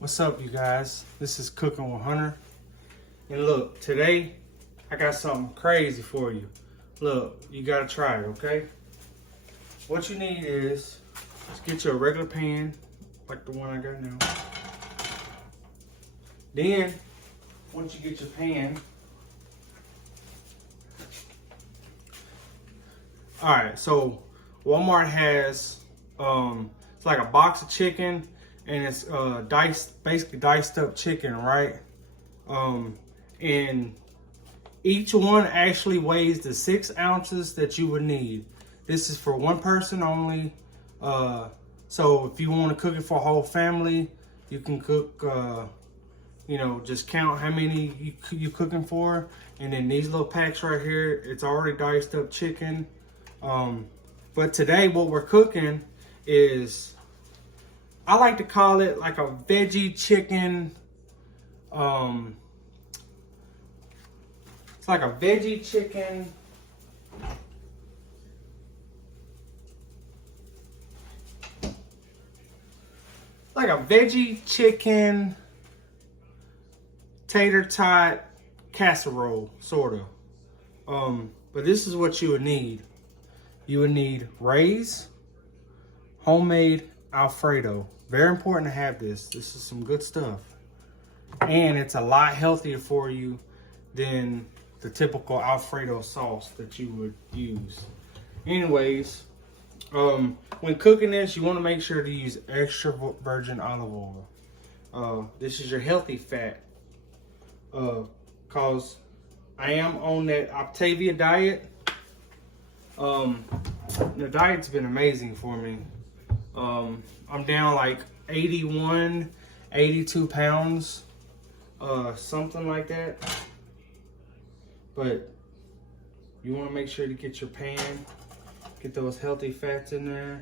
What's up, you guys? This is Cooking with Hunter. And look, today I got something crazy for you. Look, you gotta try it, okay? What you need is just get you a regular pan like the one I got now. Then, once you get your pan, alright, so Walmart has it's like a box of chicken, and it's basically diced up chicken, right? And each one actually weighs the 6 ounces that you would need. This is for one person only. So if you want to cook it for a whole family, you can cook, just count how many you cooking for. And then these little packs right here, it's already diced up chicken. But today what we're cooking is, I like to call it like a veggie chicken. It's like a veggie chicken. Like a veggie chicken tater tot casserole, sort of. But this is what you would need. You would need Ray's homemade Alfredo. Very important to have this. This is some good stuff. And it's a lot healthier for you than the typical Alfredo sauce that you would use. Anyways, when cooking this, you want to make sure to use extra virgin olive oil. This is your healthy fat. Cause I am on that Octavia diet. The diet's been amazing for me. I'm down like 81, 82 pounds, something like that. But you want to make sure to get your pan, get those healthy fats in there.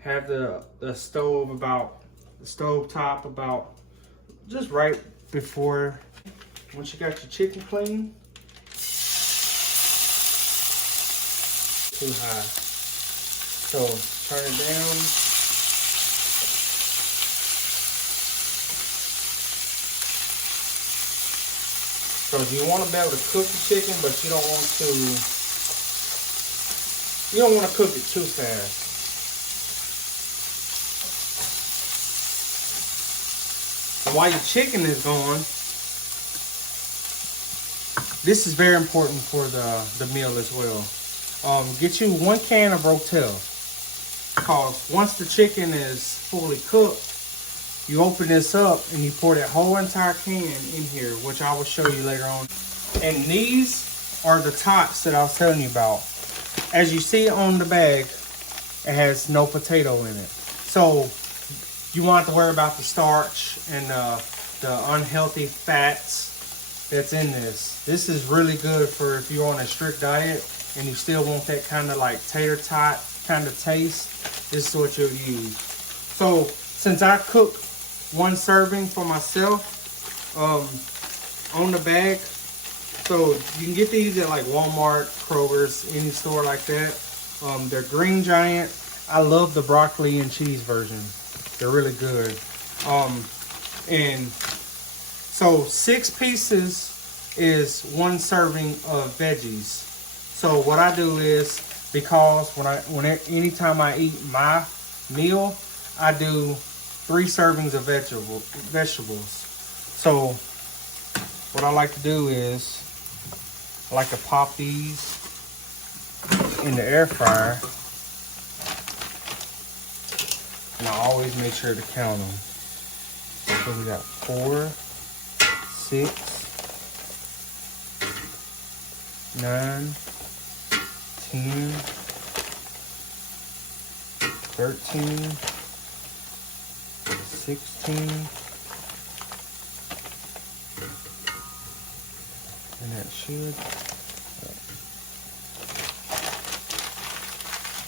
Have the stove top about just right before. Once you got your chicken clean, too high. So turn it down. So you want to be able to cook the chicken, but you don't want to cook it too fast. And while your chicken is going, this is very important for the meal as well. Get you 1 can of Rotel. Because once the chicken is fully cooked, you open this up and you pour that whole entire can in here, which I will show you later on. And these are the tots that I was telling you about. As you see on the bag, it has no potato in it. So you want to worry about the starch and the unhealthy fats that's in this. This is really good for if you're on a strict diet and you still want that kind of like tater tot kind of taste. This is what you'll use. So since I cook 1 serving for myself on the bag, so you can get these at like Walmart, Kroger's, any store like that. They're Green Giant. I love the broccoli and cheese version. They're really good. And so 6 pieces is 1 serving of veggies. So what I do is, because anytime I eat my meal, I do 3 servings of vegetables. So what I like to do is, I like to pop these in the air fryer, and I always make sure to count them. So we got 4, 6, 9, 10, 13, 16, and that should,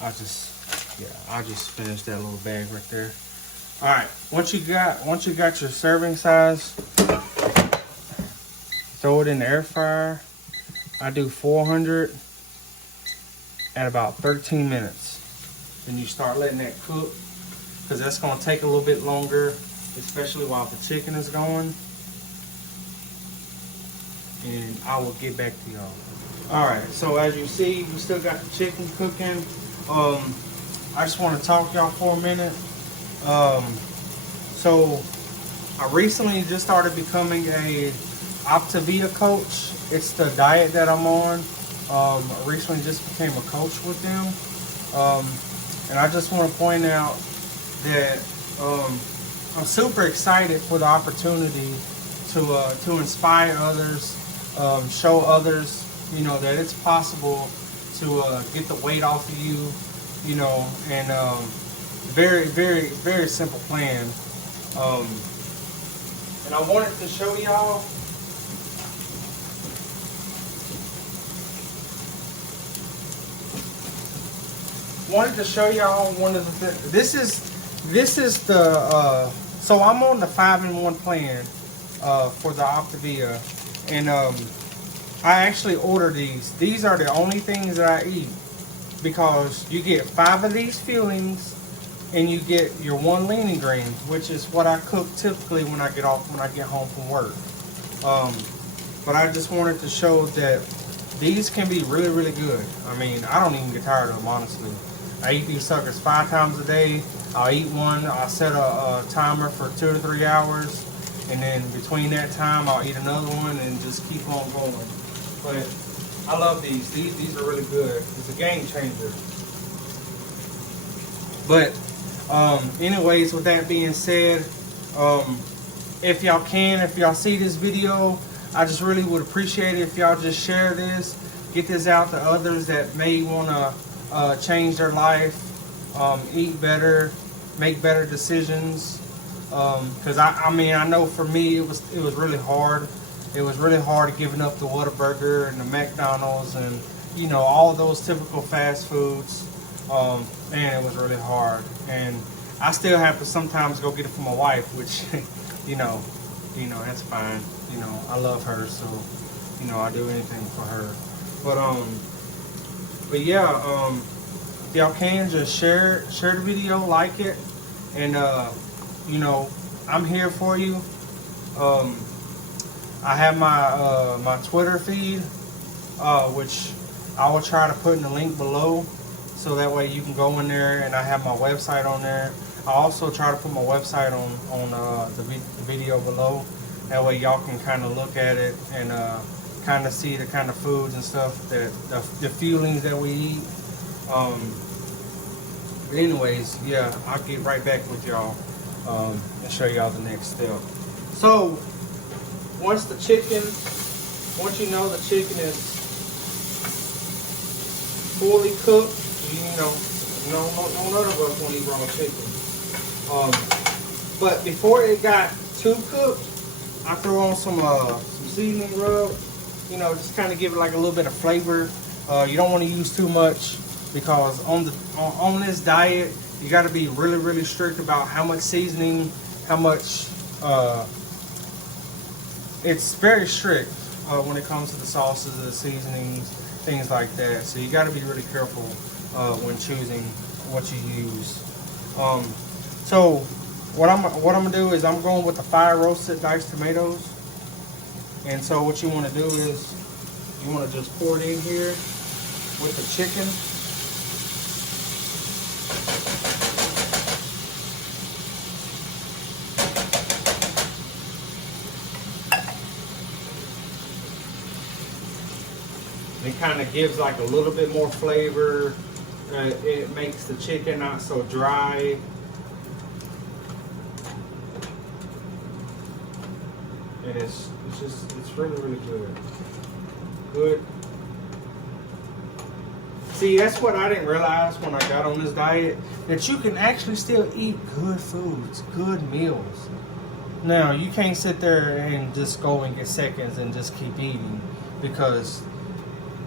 I just finished that little bag right there. All right, once you got your serving size, throw it in the air fryer. I do 400 at about 13 minutes. Then you start letting that cook. because that's going to take a little bit longer, especially while the chicken is going. And I will get back to y'all. Alright, so as you see, we still got the chicken cooking. I just want to talk y'all for a minute. So I recently just started becoming a Optavia coach. It's the diet that I'm on. I recently just became a coach with them. And I just want to point out that I'm super excited for the opportunity to inspire others, show others, you know, that it's possible to get the weight off of you, you know, and very, very, very simple plan. And I wanted to show y'all one of the things. This is the so I'm on the 5-in-1 plan for the Optavia, and I actually order these. These are the only things that I eat, because you get 5 of these fillings and you get your 1 lean green, which is what I cook typically when I get home from work. But I just wanted to show that these can be really, really good. I mean, I don't even get tired of them, honestly. I eat these suckers 5 times a day. I'll eat one. I'll set a timer for 2 to 3 hours, and then between that time, I'll eat another one and just keep on going. But I love these. These are really good. It's a game changer. But anyways, with that being said, if y'all see this video, I just really would appreciate it if y'all just share this, get this out to others that may want to change their life, eat better, make better decisions. Because I mean, I know for me it was really hard. It was really hard giving up the Whataburger and the McDonald's and, you know, all those typical fast foods. Man, it was really hard. And I still have to sometimes go get it for my wife, which, you know, that's fine. You know, I love her, so, you know, I do anything for her. But yeah, if y'all can just share the video, like it, and you know, I'm here for you. I have my my Twitter feed, which I will try to put in the link below, so that way you can go in there, and I have my website on there. I also try to put my website on the video below. That way y'all can kind of look at it and kind of see the kind of foods and stuff that the feelings that we eat. But anyways, yeah, I'll get right back with y'all and show y'all the next step. So once you know the chicken is fully cooked, you know, none of us want to eat raw chicken. But before it got too cooked, I throw on some seasoning rub. You know, just kind of give it like a little bit of flavor. You don't want to use too much, because on this diet you got to be really, really strict about how much seasoning, how much. It's very strict when it comes to the sauces, the seasonings, things like that. So you got to be really careful when choosing what you use. So what I'm gonna do is I'm going with the fire roasted diced tomatoes. And so what you want to do is you want to just pour it in here with the chicken. It kind of gives like a little bit more flavor. It makes the chicken not so dry. And it's really, really good. See, that's what I didn't realize when I got on this diet, that you can actually still eat good foods, good meals. Now, you can't sit there and just go and get seconds and just keep eating, because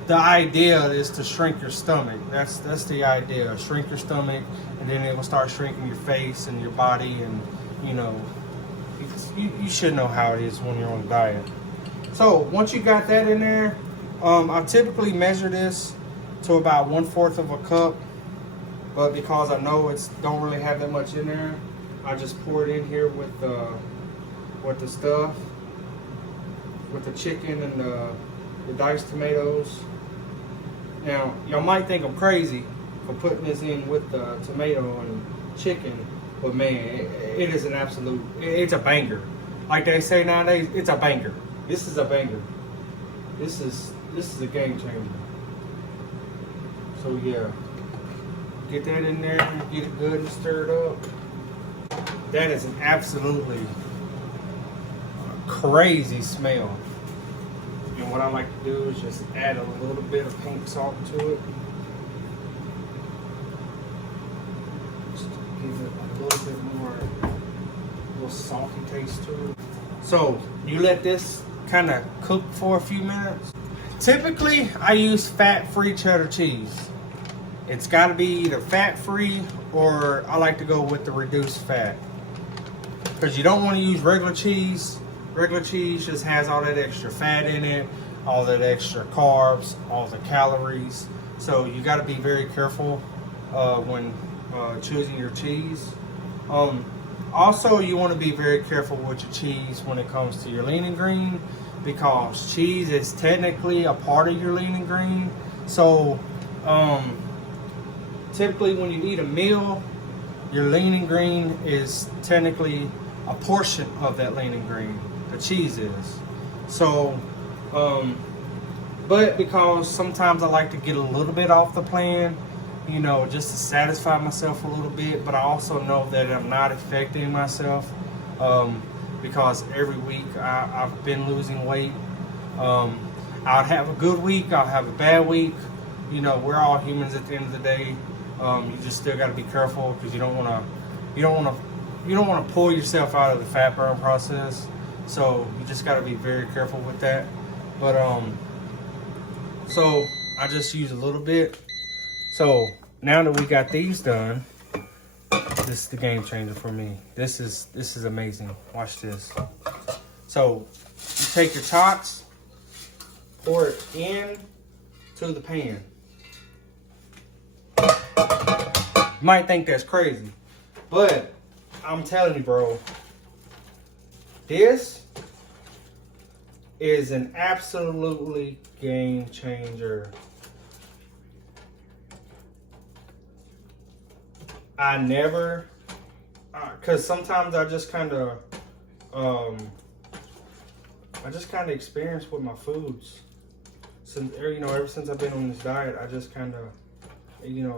the idea is to shrink your stomach. That's the idea. Shrink your stomach, and then it will start shrinking your face and your body, and you know, you should know how it is when you're on a diet. So once you got that in there, I typically measure this to about 1/4 of a cup but because I know it's don't really have that much in there, I just pour it in here with the stuff, with the chicken and the diced tomatoes. Now, y'all might think I'm crazy for putting this in with the tomato and chicken, but man, it is an absolute, it's a banger. Like they say nowadays, it's a banger. This is a banger. This is a game changer. So yeah, get that in there, get it good and stirred up. That is an absolutely crazy smell. And what I like to do is just add a little bit of pink salt to it. Just give it a little bit more, a little salty taste to it. So you let this kind of cook for a few minutes. Typically, I use fat-free cheddar cheese. It's got to be either fat-free or I like to go with the reduced fat. Because you don't want to use regular cheese. Regular cheese just has all that extra fat in it, all that extra carbs, all the calories. So you got to be very careful when choosing your cheese. Also, you want to be very careful with your cheese when it comes to your lean and green, because cheese is technically a part of your lean and green. So typically when you eat a meal, your lean and green is technically a portion of that lean and green. The cheese is. So, but because sometimes I like to get a little bit off the plan, you know, just to satisfy myself a little bit, but I also know that I'm not affecting myself because every week I've been losing weight. I'll have a good week, I'll have a bad week. You know, we're all humans at the end of the day. You just still got to be careful because you don't want to pull yourself out of the fat burn process. So you just got to be very careful with that. But so I just use a little bit. So now that we got these done, this is the game changer for me. This is amazing. Watch this. So you take your tots, pour it in to the pan. You might think that's crazy, but I'm telling you, bro, this is an absolutely game changer. I never, cause sometimes I just kind of, experience with my foods. Since ever since I've been on this diet, I just kind of,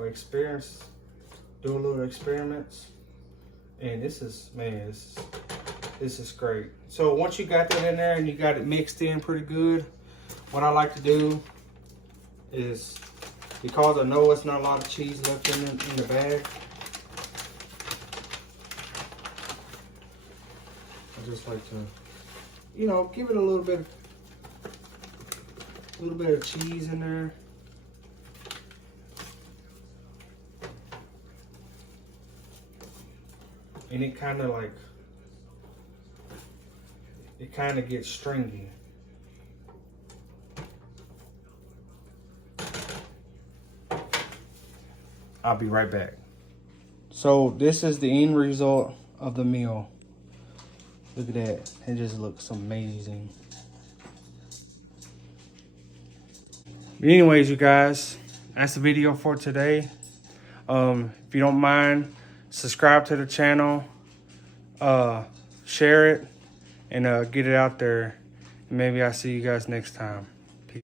experience, do a little experiments, and this is great. So once you got that in there and you got it mixed in pretty good, what I like to do is, because I know it's not a lot of cheese left in the bag, I just like to, give it a little bit of cheese in there. And it kind of gets stringy. I'll be right back. So this is the end result of the meal. Look at that. It just looks amazing. But anyways, you guys, that's the video for today. If you don't mind, subscribe to the channel, share it, and get it out there. Maybe I'll see you guys next time.